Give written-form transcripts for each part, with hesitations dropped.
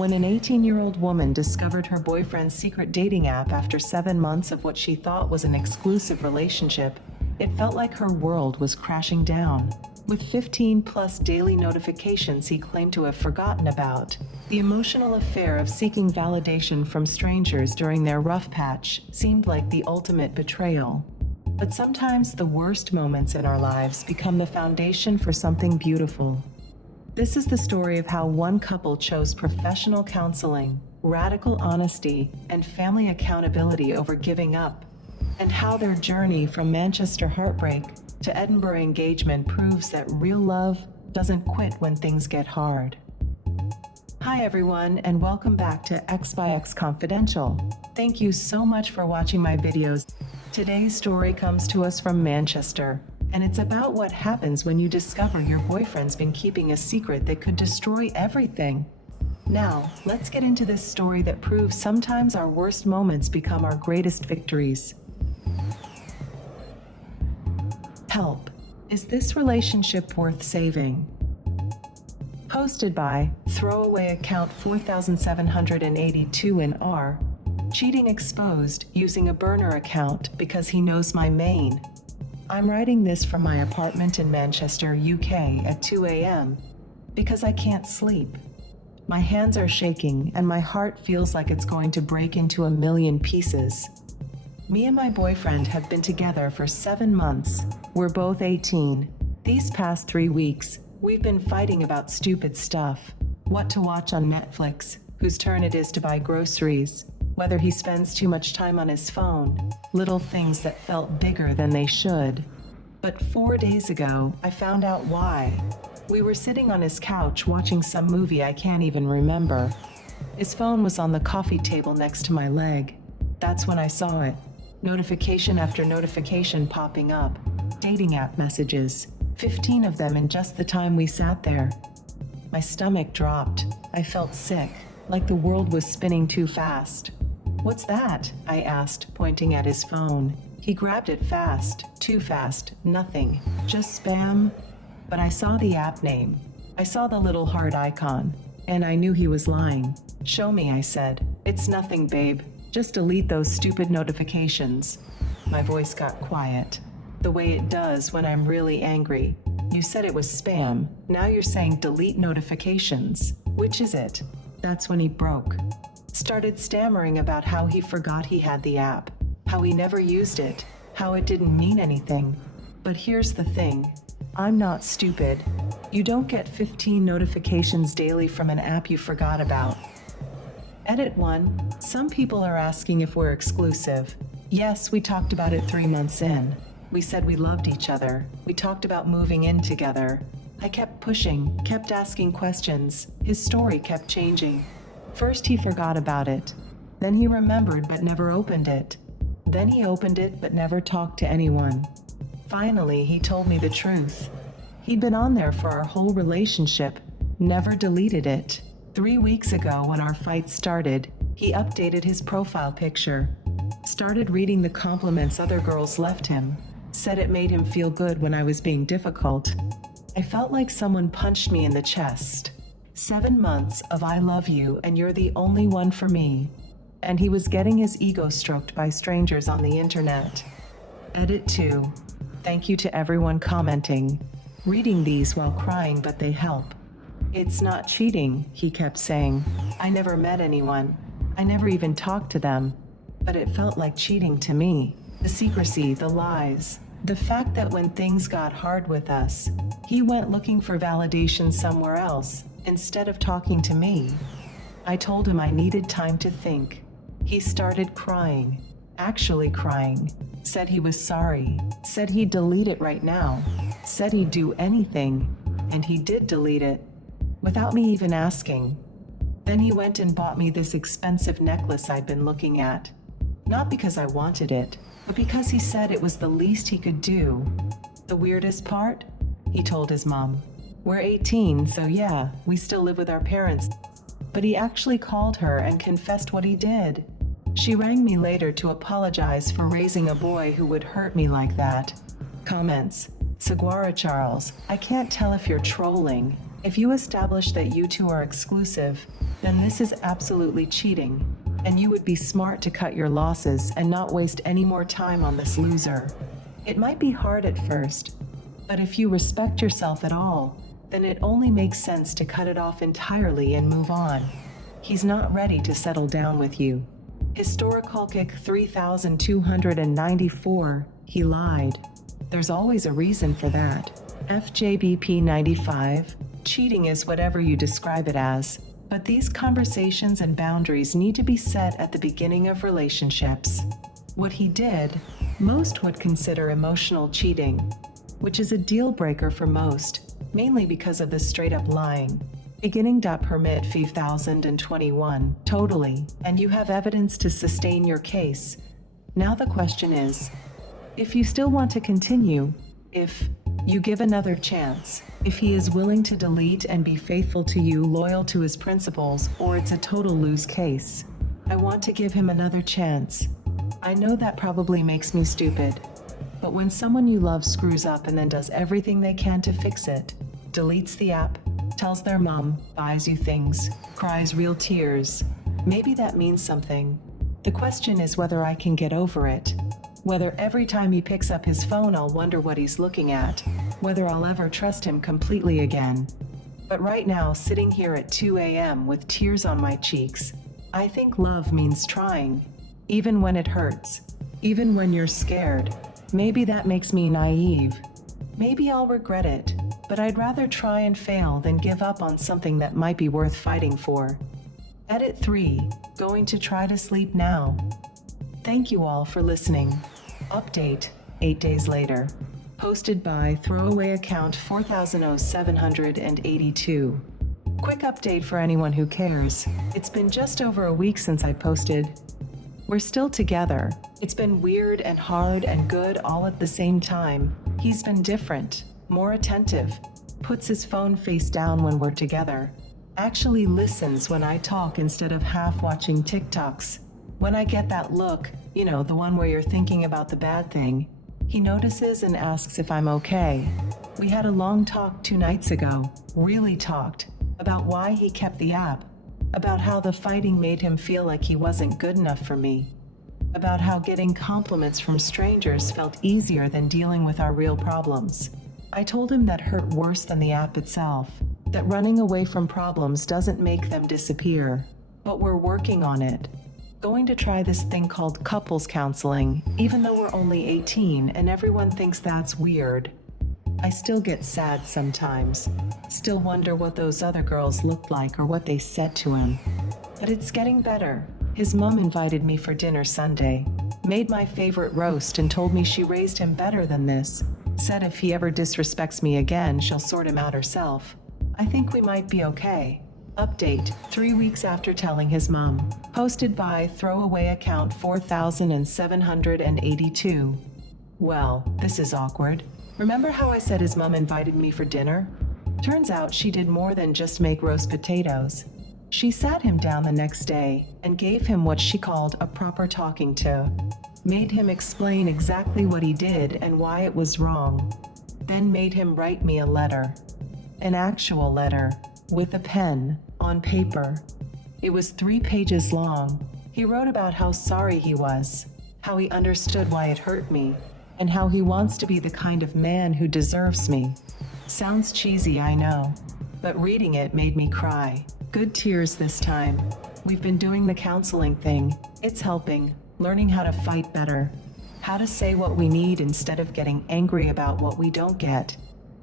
When an 18-year-old woman discovered her boyfriend's secret dating app after 7 months of what she thought was an exclusive relationship, it felt like her world was crashing down. With 15-plus daily notifications he claimed to have forgotten about, the emotional affair of seeking validation from strangers during their rough patch seemed like the ultimate betrayal. But sometimes the worst moments in our lives become the foundation for something beautiful. This is the story of how one couple chose professional counseling, radical honesty, and family accountability over giving up, and how their journey from Manchester heartbreak to Edinburgh engagement proves that real love doesn't quit when things get hard. Hi everyone, and welcome back to X by X Confidential. Thank you so much for watching my videos. Today's story comes to us from Manchester, and it's about what happens when you discover your boyfriend's been keeping a secret that could destroy everything. Now, let's get into this story that proves sometimes our worst moments become our greatest victories. Help. Is this relationship worth saving? Posted by Throwaway Account 4782 in R. Cheating exposed using a burner account because he knows my main. I'm writing this from my apartment in Manchester, UK at 2 a.m. because I can't sleep. My hands are shaking and my heart feels like it's going to break into a million pieces. Me and my boyfriend have been together for 7 months. We're both 18. These past 3 weeks, we've been fighting about stupid stuff. What to watch on Netflix, whose turn it is to buy groceries, whether he spends too much time on his phone, little things that felt bigger than they should. But 4 days ago, I found out why. We were sitting on his couch watching some movie I can't even remember. His phone was on the coffee table next to my leg. That's when I saw it. Notification after notification popping up. Dating app messages. 15 of them in just the time we sat there. My stomach dropped. I felt sick, like the world was spinning too fast. "What's that?" I asked, pointing at his phone. He grabbed it fast, too fast, nothing, just spam. But I saw the app name. I saw the little heart icon, and I knew he was lying. "Show me," I said. "It's nothing, babe. Just delete those stupid notifications." My voice got quiet, the way it does when I'm really angry. "You said it was spam. Now you're saying delete notifications. Which is it?" That's when he broke. Started stammering about how he forgot he had the app, how he never used it, how it didn't mean anything. But here's the thing. I'm not stupid. You don't get 15 notifications daily from an app you forgot about. Edit 1. Some people are asking if we're exclusive. Yes, we talked about it 3 months in. We said we loved each other. We talked about moving in together. I kept pushing, kept asking questions. His story kept changing. First he forgot about it. Then he remembered but never opened it. Then he opened it but never talked to anyone. Finally, he told me the truth. He'd been on there for our whole relationship, never deleted it. 3 weeks ago when our fight started, he updated his profile picture. Started reading the compliments other girls left him. Said it made him feel good when I was being difficult. I felt like someone punched me in the chest. 7 months of "I love you and you're the only one for me." And he was getting his ego stroked by strangers on the internet. Edit 2. Thank you to everyone commenting. Reading these while crying, but they help. "It's not cheating," he kept saying. "I never met anyone. I never even talked to them. But it felt like cheating to me. The secrecy, the lies. The fact that when things got hard with us, he went looking for validation somewhere else, instead of talking to me." I told him I needed time to think. He started crying. Actually crying. Said he was sorry. Said he'd delete it right now. Said he'd do anything. And he did delete it. Without me even asking. Then he went and bought me this expensive necklace I'd been looking at. Not because I wanted it, but because he said it was the least he could do. The weirdest part? He told his mom. "We're 18, so yeah, we still live with our parents." But he actually called her and confessed what he did. She rang me later to apologize for raising a boy who would hurt me like that. Comments. "Saguara Charles, I can't tell if you're trolling. If you establish that you two are exclusive, then this is absolutely cheating, and you would be smart to cut your losses and not waste any more time on this loser. It might be hard at first, but if you respect yourself at all, then it only makes sense to cut it off entirely and move on. He's not ready to settle down with you. Historical kick 3294, he lied. There's always a reason for that. FJBP 95, cheating is whatever you describe it as, but these conversations and boundaries need to be set at the beginning of relationships. What he did, most would consider emotional cheating, which is a deal breaker for most, mainly because of the straight up lying. Beginning permit 5021, totally, and you have evidence to sustain your case. Now the question is, if you still want to continue, if you give another chance, if he is willing to delete and be faithful to you, loyal to his principles, or it's a total lose case. I want to give him another chance. I know that probably makes me stupid, but when someone you love screws up and then does everything they can to fix it, deletes the app, tells their mom, buys you things, cries real tears, maybe that means something. The question is whether I can get over it. Whether every time he picks up his phone I'll wonder what he's looking at. Whether I'll ever trust him completely again. But right now, sitting here at 2 a.m. with tears on my cheeks, I think love means trying. Even when it hurts. Even when you're scared. Maybe that makes me naive. Maybe I'll regret it. But I'd rather try and fail than give up on something that might be worth fighting for. Edit 3, going to try to sleep now. Thank you all for listening. Update, 8 days later. Posted by throwaway account 4782. Quick update for anyone who cares. It's been just over a week since I posted. We're still together. It's been weird and hard and good all at the same time. He's been different. More attentive, puts his phone face down when we're together, actually listens when I talk instead of half watching TikToks. When I get that look, the one where you're thinking about the bad thing, he notices and asks if I'm okay. We had a long talk 2 nights ago, really talked, about why he kept the app, about how the fighting made him feel like he wasn't good enough for me, about how getting compliments from strangers felt easier than dealing with our real problems. I told him that hurt worse than the app itself, that running away from problems doesn't make them disappear, but we're working on it. Going to try this thing called couples counseling, even though we're only 18 and everyone thinks that's weird. I still get sad sometimes, still wonder what those other girls looked like or what they said to him. But it's getting better. His mom invited me for dinner Sunday, made my favorite roast and told me she raised him better than this. Said if he ever disrespects me again, she'll sort him out herself. I think we might be okay. Update, 3 weeks after telling his mom. Posted by throwaway account 4782. Well, this is awkward. Remember how I said his mom invited me for dinner? Turns out she did more than just make roast potatoes. She sat him down the next day and gave him what she called a proper talking to. Made him explain exactly what he did and why it was wrong. Then made him write me a letter. An actual letter, with a pen, on paper. It was 3 pages long. He wrote about how sorry he was, how he understood why it hurt me, and how he wants to be the kind of man who deserves me. Sounds cheesy, I know, but reading it made me cry. Good tears this time. We've been doing the counseling thing. It's helping. Learning how to fight better, how to say what we need instead of getting angry about what we don't get.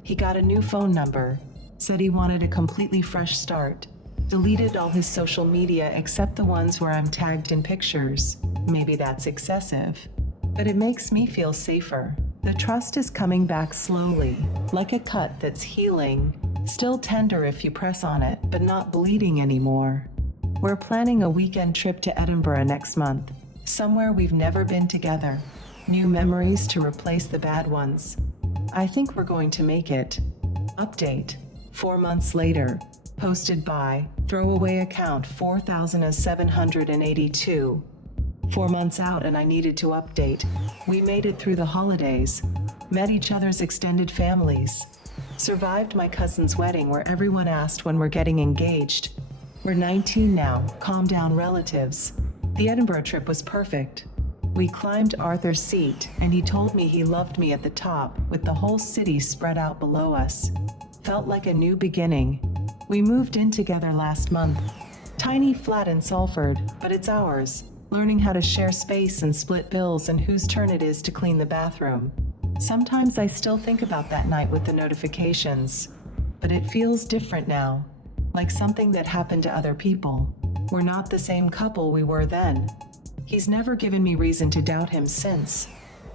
He got a new phone number, said he wanted a completely fresh start, deleted all his social media except the ones where I'm tagged in pictures. Maybe that's excessive, but it makes me feel safer. The trust is coming back slowly, like a cut that's healing, still tender if you press on it, but not bleeding anymore. We're planning a weekend trip to Edinburgh next month. Somewhere we've never been together. New memories to replace the bad ones. I think we're going to make it. Update, 4 months later. Posted by throwaway account 4782. 4 months out and I needed to update. We made it through the holidays. Met each other's extended families. Survived my cousin's wedding where everyone asked when we're getting engaged. We're 19 now, calm down relatives. The Edinburgh trip was perfect. We climbed Arthur's Seat, and he told me he loved me at the top, with the whole city spread out below us. Felt like a new beginning. We moved in together last month. Tiny flat in Salford, but it's ours. Learning how to share space and split bills and whose turn it is to clean the bathroom. Sometimes I still think about that night with the notifications, but it feels different now, like something that happened to other people. We're not the same couple we were then. He's never given me reason to doubt him since.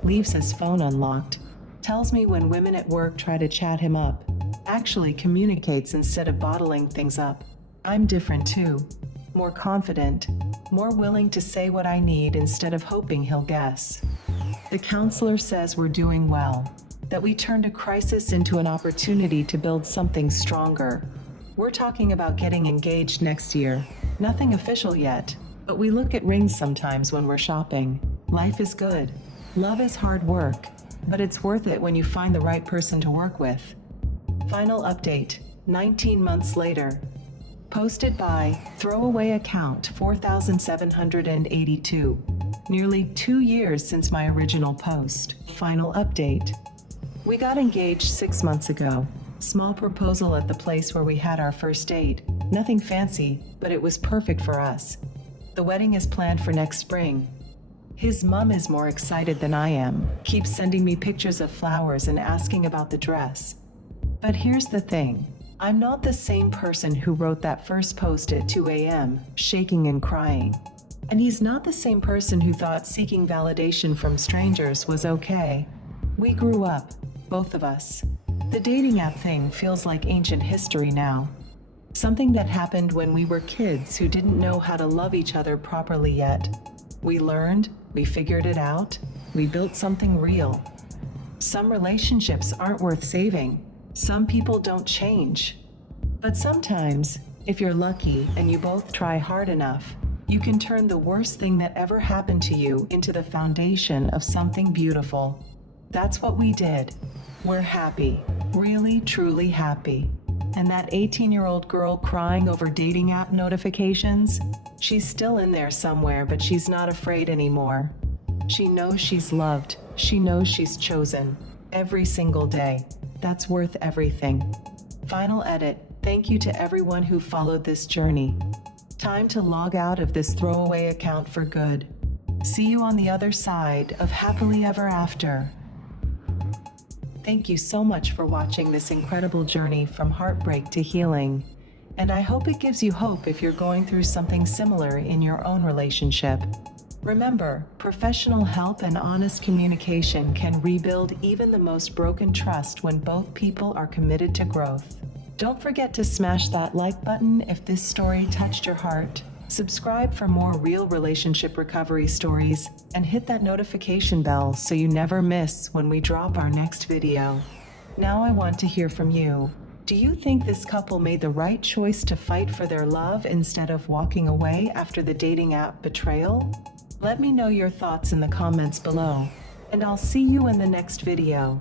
Leaves his phone unlocked. Tells me when women at work try to chat him up. Actually communicates instead of bottling things up. I'm different too. More confident. More willing to say what I need instead of hoping he'll guess. The counselor says we're doing well. That we turned a crisis into an opportunity to build something stronger. We're talking about getting engaged next year. Nothing official yet, but we look at rings sometimes when we're shopping. Life is good. Love is hard work, but it's worth it when you find the right person to work with. Final update, 19 months later. Posted by throwaway account 4782. Nearly 2 years since my original post. Final update. We got engaged 6 months ago. Small proposal at the place where we had our first date. Nothing fancy, but it was perfect for us. The wedding is planned for next spring. His mom is more excited than I am. Keeps sending me pictures of flowers and asking about the dress. But here's the thing. I'm not the same person who wrote that first post at 2 a.m., shaking and crying. And he's not the same person who thought seeking validation from strangers was okay. We grew up, both of us. The dating app thing feels like ancient history now. Something that happened when we were kids who didn't know how to love each other properly yet. We learned, we figured it out, we built something real. Some relationships aren't worth saving. Some people don't change. But sometimes, if you're lucky and you both try hard enough, you can turn the worst thing that ever happened to you into the foundation of something beautiful. That's what we did. We're happy, really, truly happy. And that 18-year-old girl crying over dating app notifications, she's still in there somewhere, but she's not afraid anymore. She knows she's loved. She knows she's chosen. Every single day. That's worth everything. Final edit. Thank you to everyone who followed this journey. Time to log out of this throwaway account for good. See you on the other side of happily ever after. Thank you so much for watching this incredible journey from heartbreak to healing. And I hope it gives you hope if you're going through something similar in your own relationship. Remember, professional help and honest communication can rebuild even the most broken trust when both people are committed to growth. Don't forget to smash that like button if this story touched your heart. Subscribe for more real relationship recovery stories, and hit that notification bell so you never miss when we drop our next video. Now I want to hear from you. Do you think this couple made the right choice to fight for their love instead of walking away after the dating app Betrayal? Let me know your thoughts in the comments below, and I'll see you in the next video.